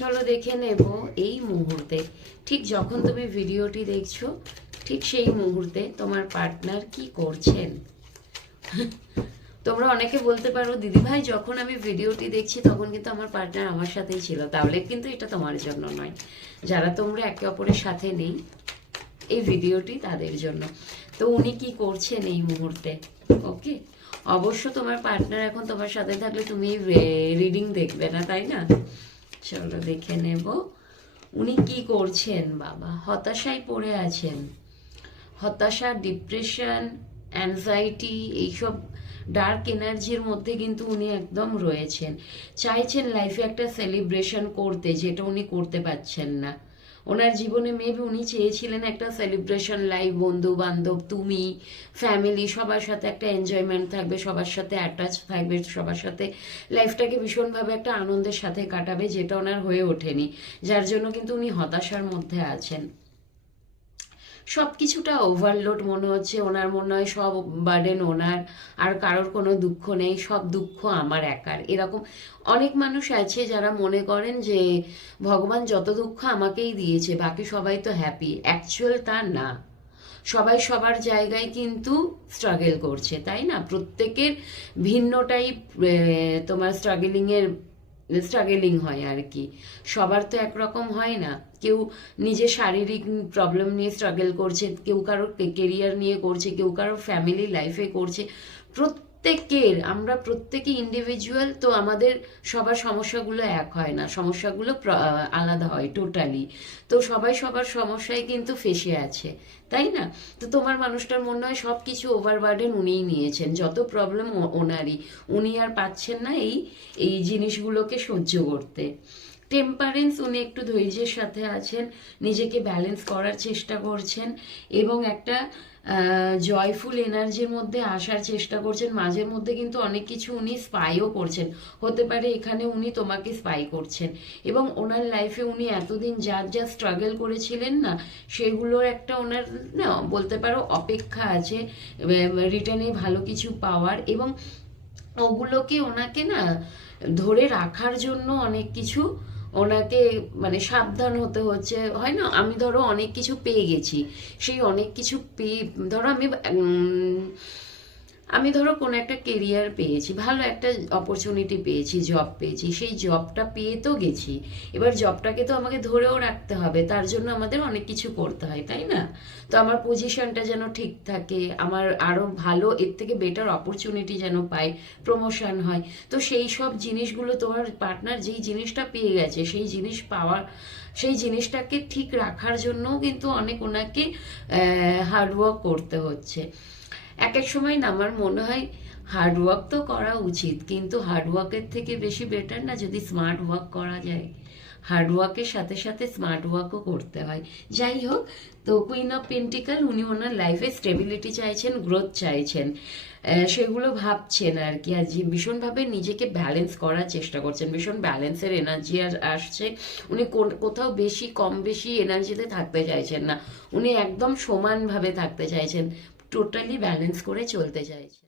চলো দেখে নেব এই মুহূর্তে, ঠিক যখন তুমি ভিডিওটি দেখছো ঠিক সেই মুহূর্তে তোমার পার্টনার কি করছেন। তোমরা অনেকে বলতে পারো দিদি ভাই যখন আমি ভিডিওটি দেখছি তখন কিন্তু আমার পার্টনার আমার সাথেই ছিল, তাহলে কিন্তু এটা তোমার জন্য নয়। যারা তোমরা একে অপরের সাথে নেই এই ভিডিওটি তাদের জন্য। তো উনি কি করছেন এই মুহূর্তে, ওকে। অবশ্য তোমার পার্টনার এখন তোমার সাথে থাকলে তুমি রিডিং দেখবে না, তাই না? চলো দেখে নেব উনি কি করছেন। বাবা হতাশায় পড়ে আছেন, হতাশা, ডিপ্রেশন, অ্যাংজাইটি, এইসব ডার্ক এনার্জির মধ্যে কিন্তু উনি একদম রয়েছেন। চাইছেন লাইফে একটা সেলিব্রেশন করতে, যেটা উনি করতে পারছেন না। ওনার জীবনে মেবি উনি চেয়েছিলেন একটা সেলিব্রেশন লাইফ, বন্ধু বান্ধব, তুমি, ফ্যামিলি, সবার সাথে একটা এনজয়মেন্ট থাকবে, সবার সাথে অ্যাটাচ থাকবে, সবার সাথে লাইফটাকে ভীষণভাবে একটা আনন্দের সাথে কাটাবে, যেটা ওনার হয়ে ওঠেনি। যার জন্য কিন্তু উনি হতাশার মধ্যে আছেন। সবকিছুটা ওভারলোড মনে হচ্ছে ওনার, মনে হয় সব বার্ডেন ওনার, আর কারোর কোনো দুঃখ নেই, সব দুঃখ আমার একার। এরকম অনেক মানুষ আছে যারা মনে করেন যে ভগবান যত দুঃখ আমাকেই দিয়েছে, বাকি সবাই তো হ্যাপি। অ্যাকচুয়াল তা না। সবাই সবার জায়গায় কিন্তু স্ট্রাগল করছে, তাই না? প্রত্যেকের ভিন্ন টাইপ তোমার স্ট্রাগলিং হয় আর কি। সবার তো একরকম হয় না। কেউ নিজের শারীরিক প্রবলেম নিয়ে স্ট্রাগল করছে, কেউ কারোর কেরিয়ার নিয়ে করছে, কেউ কারোর ফ্যামিলি লাইফে করছে। প্রত্যেকের, আমরা প্রত্যেকে ইন্ডিভিজুয়াল, তো আমাদের সবার সমস্যাগুলো এক হয় না, সমস্যাগুলো আলাদা হয় টোটালি। তো সবাই সবার সমস্যায় কিন্তু ফেসে আছে, তাই না? তো তোমার মানুষটার মনে হয় সব কিছু ওভারবার্ডেন উনিই নিয়েছেন, যত প্রবলেম ওনারই, উনি আর পাচ্ছেন না এই এই জিনিসগুলোকে সহ্য করতে। টেম্পারেন্স, উনি একটু ধৈর্যের সাথে আছেন, নিজেকে ব্যালেন্স করার চেষ্টা করছেন এবং একটা জয়ফুল এনার্জির মধ্যে আসার চেষ্টা করছেন। মাঝের মধ্যে কিন্তু অনেক কিছু উনি স্পাইও করছেন, হতে পারে এখানে উনি তোমাকে স্পাই করছেন, এবং ওনার লাইফে উনি এতদিন যা যা স্ট্রাগল করেছিলেন না, সেগুলোর একটা ওনার না বলতে পারো অপেক্ষা আছে রিটার্নে ভালো কিছু পাওয়ার, এবং ওগুলোকে ওনাকে না ধরে রাখার জন্য অনেক কিছু ওনাকে মানে সাবধান হতে হচ্ছে। হয় না, আমি ধরো অনেক কিছু পেয়ে গেছি, সেই অনেক কিছু পেয়ে ধরো আমি ধরো কোনো একটা কেরিয়ার পেয়েছি, ভালো একটা অপরচুনিটি পেয়েছি, জব পেয়েছি, সেই জবটা পেয়ে তো গেছি, এবার জবটাকে তো আমাকে ধরেও রাখতে হবে, তার জন্য আমাদের অনেক কিছু করতে হয়, তাই না? তো আমার পজিশনটা যেন ঠিক থাকে, আমার আরো ভালো এর থেকে বেটার অপরচুনিটি যেন পাই, প্রমোশন হয়। তো সেই সব জিনিসগুলো তোমার পার্টনার যেই জিনিসটা পেয়ে গেছে, সেই জিনিস পাওয়ার, সেই জিনিসটাকে ঠিক রাখার জন্যও কিন্তু অনেক ওনাকে হার্ডওয়ার্ক করতে হচ্ছে। এক এক সময় না আমার মনে হয় হার্ডওয়ার্ক তো করা উচিত, কিন্তু হার্ডওয়ার্কের থেকে বেশি বেটার না যদি স্মার্ট ওয়ার্ক করা যায়। হার্ডওয়ার্কের সাথে সাথে স্মার্ট ওয়ার্কও করতে হয়। যাই হোক, তো কুইন অফ পেন্টিকাল, উনি ওনার লাইফে স্টেবিলিটি চাইছেন, গ্রোথ চাইছেন, সেগুলো ভাবছেন আর কি। আর ভীষণভাবে নিজেকে ব্যালেন্স করার চেষ্টা করছেন, ভীষণ ব্যালেন্সের এনার্জি আসছে। উনি কোথাও বেশি কম বেশি এনার্জিতে থাকতে চাইছেন না, উনি একদম সমানভাবে থাকতে চাইছেন, টোটালি ব্যালেন্স করে চলতে চাইছে।